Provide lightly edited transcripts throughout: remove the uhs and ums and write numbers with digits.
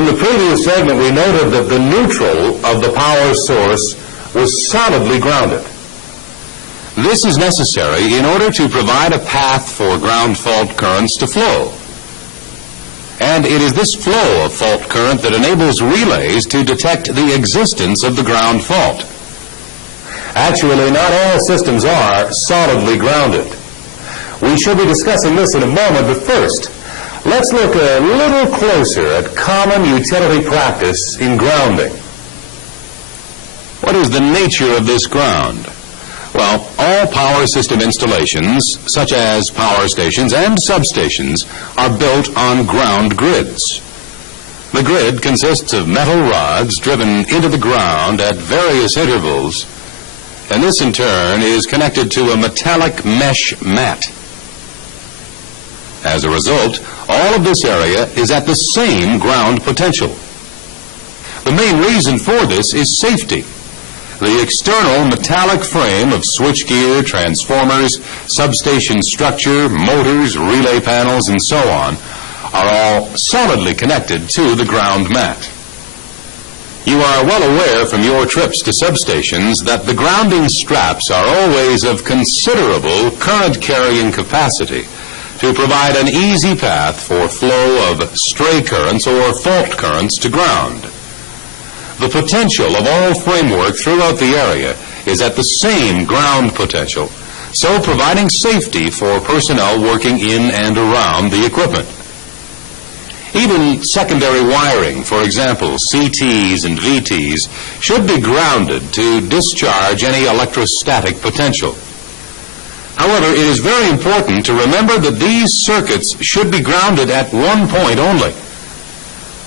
In the previous segment, we noted that the neutral of the power source was solidly grounded. This is necessary in order to provide a path for ground fault currents to flow. And it is this flow of fault current that enables relays to detect the existence of the ground fault. Actually, not all systems are solidly grounded. We shall be discussing this in a moment, but first, let's look a little closer at common utility practice in grounding. What is the nature of this ground? Well, all power system installations, such as power stations and substations, are built on ground grids. The grid consists of metal rods driven into the ground at various intervals, and this in turn is connected to a metallic mesh mat. As a result, all of this area is at the same ground potential. The main reason for this is safety. The external metallic frame of switchgear, transformers, substation structure, motors, relay panels, and so on are all solidly connected to the ground mat. You are well aware from your trips to substations that the grounding straps are always of considerable current-carrying capacity to provide an easy path for flow of stray currents or fault currents to ground. The potential of all framework throughout the area is at the same ground potential, so providing safety for personnel working in and around the equipment. Even secondary wiring, for example, CTs and VTs, should be grounded to discharge any electrostatic potential. However, it is very important to remember that these circuits should be grounded at one point only.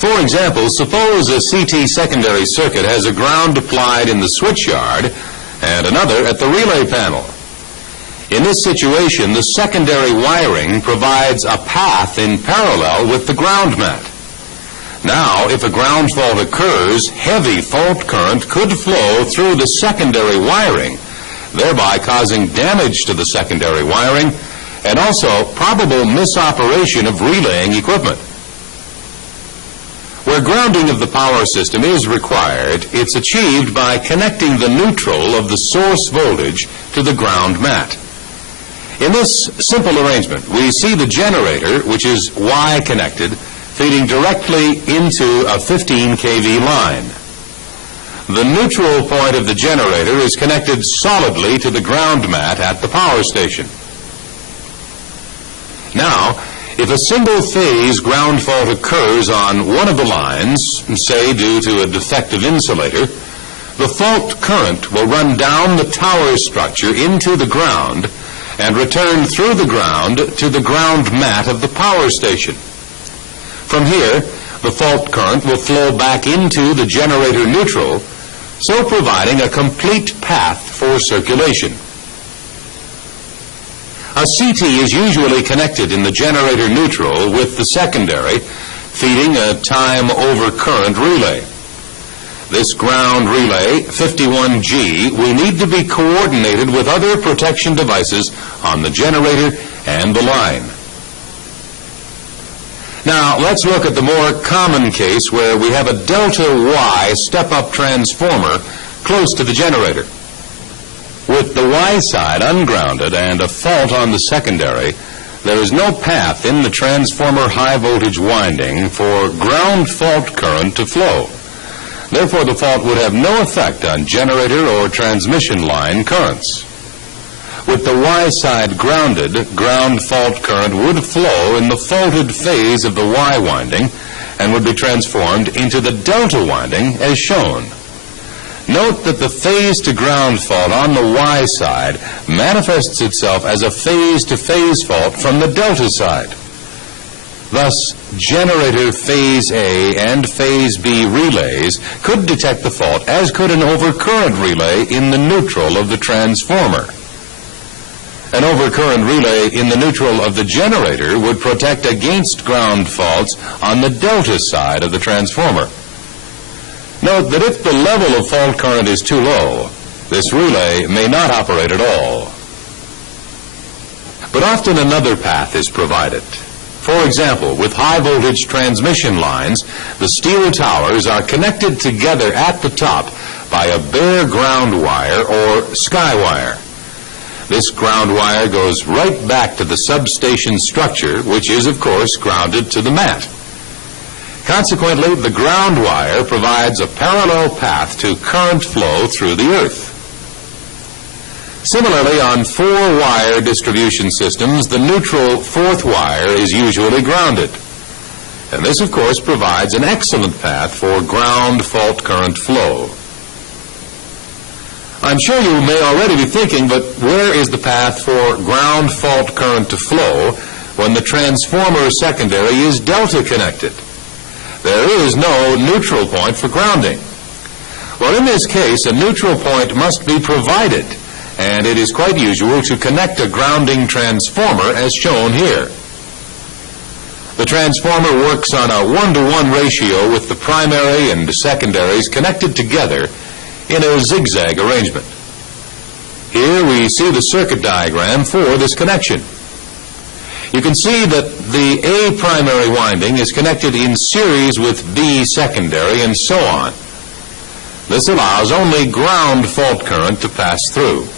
For example, suppose a CT secondary circuit has a ground applied in the switch yard and another at the relay panel. In this situation, the secondary wiring provides a path in parallel with the ground mat. Now, if a ground fault occurs, heavy fault current could flow through the secondary wiring, thereby causing damage to the secondary wiring and also probable misoperation of relaying equipment. Where grounding of the power system is required, it's achieved by connecting the neutral of the source voltage to the ground mat. In this simple arrangement, we see the generator, which is Y-connected, feeding directly into a 15 kV line. The neutral point of the generator is connected solidly to the ground mat at the power station. Now, if a single-phase ground fault occurs on one of the lines, say due to a defective insulator, the fault current will run down the tower structure into the ground and return through the ground to the ground mat of the power station. From here, the fault current will flow back into the generator neutral, so providing a complete path for circulation. A CT is usually connected in the generator neutral with the secondary, feeding a time over current relay. This ground relay, 51G, will need to be coordinated with other protection devices on the generator and the line. Now, let's look at the more common case where we have a delta Y step-up transformer close to the generator. With the Y side ungrounded and a fault on the secondary, there is no path in the transformer high voltage winding for ground fault current to flow. Therefore, the fault would have no effect on generator or transmission line currents. With the Y side grounded, ground fault current would flow in the faulted phase of the Y winding and would be transformed into the delta winding as shown. Note that the phase to ground fault on the Y side manifests itself as a phase-to-phase fault from the delta side. Thus, generator phase A and phase B relays could detect the fault, as could an overcurrent relay in the neutral of the transformer. An overcurrent relay in the neutral of the generator would protect against ground faults on the delta side of the transformer. Note that if the level of fault current is too low, this relay may not operate at all. But often another path is provided. For example, with high-voltage transmission lines, the steel towers are connected together at the top by a bare ground wire or sky wire. This ground wire goes right back to the substation structure, which is, of course, grounded to the mat. Consequently, the ground wire provides a parallel path to current flow through the earth. Similarly, on four-wire distribution systems, the neutral fourth wire is usually grounded. And this, of course, provides an excellent path for ground fault current flow. I'm sure you may already be thinking, but where is the path for ground fault current to flow when the transformer secondary is delta connected? There is no neutral point for grounding. Well, in this case, a neutral point must be provided, and it is quite usual to connect a grounding transformer as shown here. The transformer works on a 1-to-1 ratio with the primary and secondaries connected together in a zigzag arrangement. Here we see the circuit diagram for this connection. You can see that the A primary winding is connected in series with B secondary and so on. This allows only ground fault current to pass through.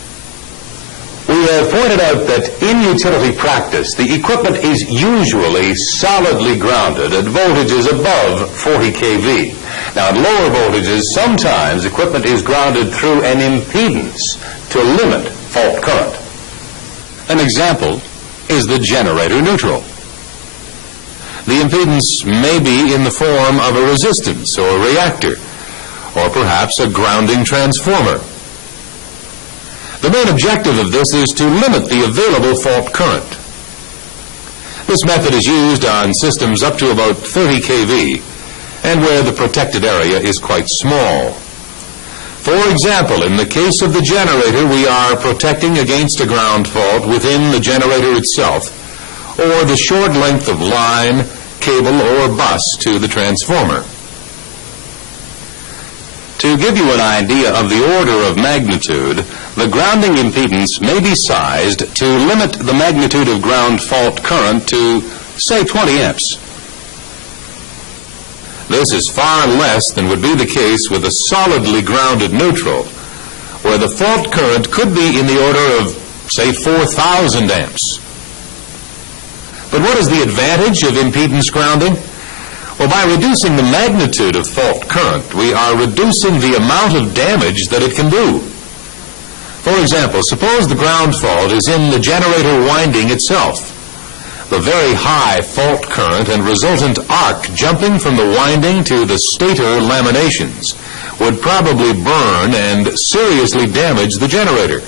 We have pointed out that in utility practice, the equipment is usually solidly grounded at voltages above 40 kV. Now, at lower voltages, sometimes equipment is grounded through an impedance to limit fault current. An example is the generator neutral. The impedance may be in the form of a resistance or a reactor, or perhaps a grounding transformer. The main objective of this is to limit the available fault current. This method is used on systems up to about 30 kV and where the protected area is quite small. For example, in the case of the generator, we are protecting against a ground fault within the generator itself or the short length of line, cable, or bus to the transformer. To give you an idea of the order of magnitude, the grounding impedance may be sized to limit the magnitude of ground fault current to, say, 20 amps. This is far less than would be the case with a solidly grounded neutral, where the fault current could be in the order of, say, 4,000 amps. But what is the advantage of impedance grounding? Well, by reducing the magnitude of fault current, we are reducing the amount of damage that it can do. For example, suppose the ground fault is in the generator winding itself. The very high fault current and resultant arc jumping from the winding to the stator laminations would probably burn and seriously damage the generator.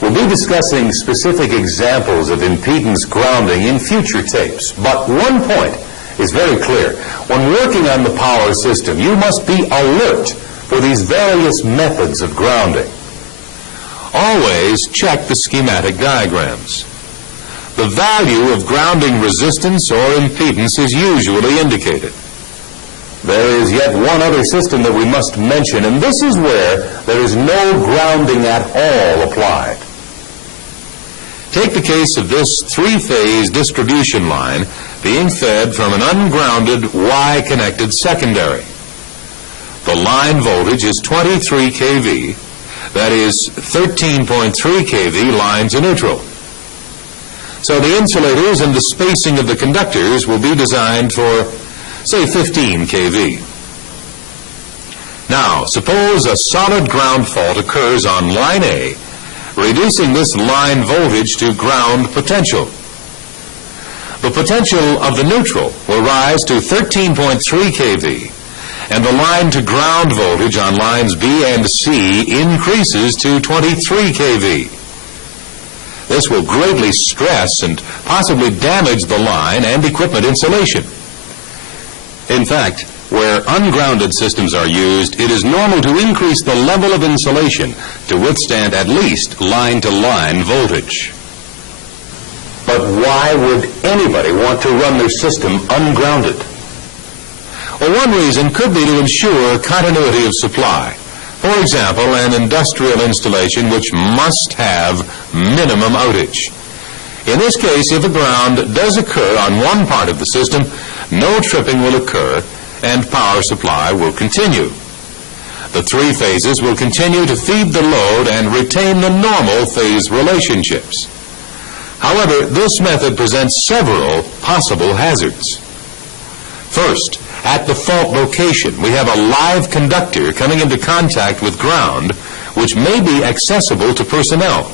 We'll be discussing specific examples of impedance grounding in future tapes, but one point is very clear. When working on the power system, you must be alert for these various methods of grounding. Always check the schematic diagrams. The value of grounding resistance or impedance is usually indicated. There is yet one other system that we must mention, and this is where there is no grounding at all applied. Take the case of this three-phase distribution line being fed from an ungrounded Y-connected secondary. The line voltage is 23 kV, that is 13.3 kV line to neutral. So the insulators and the spacing of the conductors will be designed for, say, 15 kV. Now, suppose a solid ground fault occurs on line A, reducing this line voltage to ground potential. The potential of the neutral will rise to 13.3 kV, and the line to ground voltage on lines B and C increases to 23 kV. This will greatly stress and possibly damage the line and equipment insulation. In fact, where ungrounded systems are used, it is normal to increase the level of insulation to withstand at least line-to-line voltage. But why would anybody want to run their system ungrounded? Well, one reason could be to ensure continuity of supply. For example, an industrial installation which must have minimum outage. In this case, if a ground does occur on one part of the system, no tripping will occur and power supply will continue. The three phases will continue to feed the load and retain the normal phase relationships. However, this method presents several possible hazards. First, at the fault location, we have a live conductor coming into contact with ground, which may be accessible to personnel.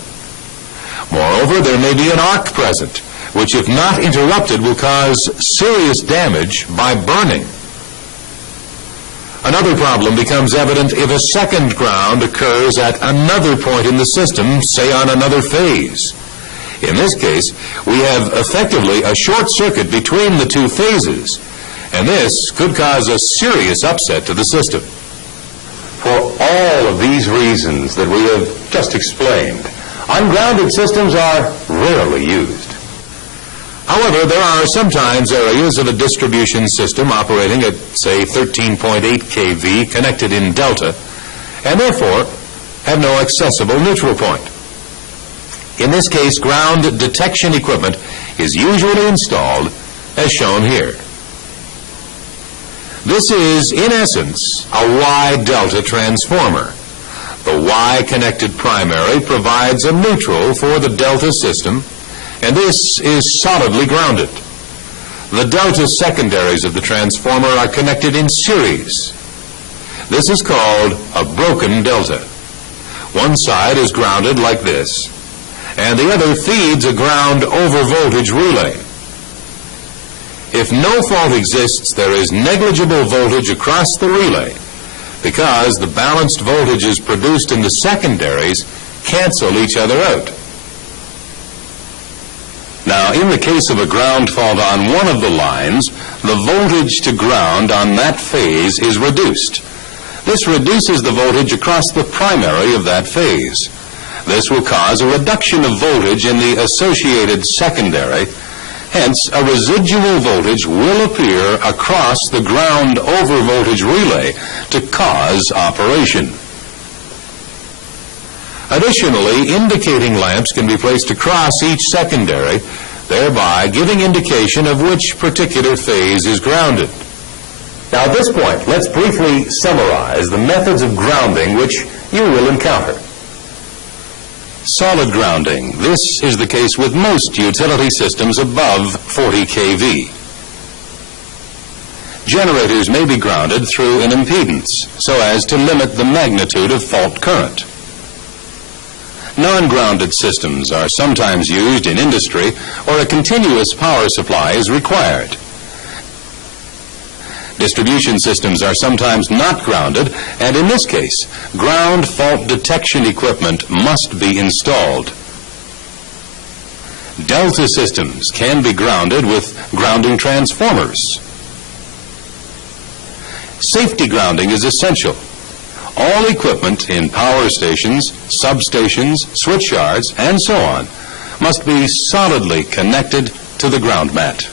Moreover, there may be an arc present, which if not interrupted will cause serious damage by burning. Another problem becomes evident if a second ground occurs at another point in the system, say on another phase. In this case, we have effectively a short circuit between the two phases, and this could cause a serious upset to the system. For all of these reasons that we have just explained, ungrounded systems are rarely used. However, there are sometimes areas of a distribution system operating at, say, 13.8 kV connected in delta, and therefore have no accessible neutral point. In this case, ground detection equipment is usually installed as shown here. This is, in essence, a Y-delta transformer. The Y-connected primary provides a neutral for the delta system, and this is solidly grounded. The delta secondaries of the transformer are connected in series. This is called a broken delta. One side is grounded like this, and the other feeds a ground over voltage relay. If no fault exists, there is negligible voltage across the relay because the balanced voltages produced in the secondaries cancel each other out. Now, in the case of a ground fault on one of the lines, the voltage to ground on that phase is reduced. This reduces the voltage across the primary of that phase. This will cause a reduction of voltage in the associated secondary. Hence, a residual voltage will appear across the ground over voltage relay to cause operation. Additionally, indicating lamps can be placed across each secondary, thereby giving indication of which particular phase is grounded. Now at this point, let's briefly summarize the methods of grounding which you will encounter. Solid grounding. This is the case with most utility systems above 40 kV. Generators may be grounded through an impedance so as to limit the magnitude of fault current. Non-grounded systems are sometimes used in industry or a continuous power supply is required. Distribution systems are sometimes not grounded, and in this case, ground fault detection equipment must be installed. Delta systems can be grounded with grounding transformers. Safety grounding is essential. All equipment in power stations, substations, switchyards, and so on must be solidly connected to the ground mat.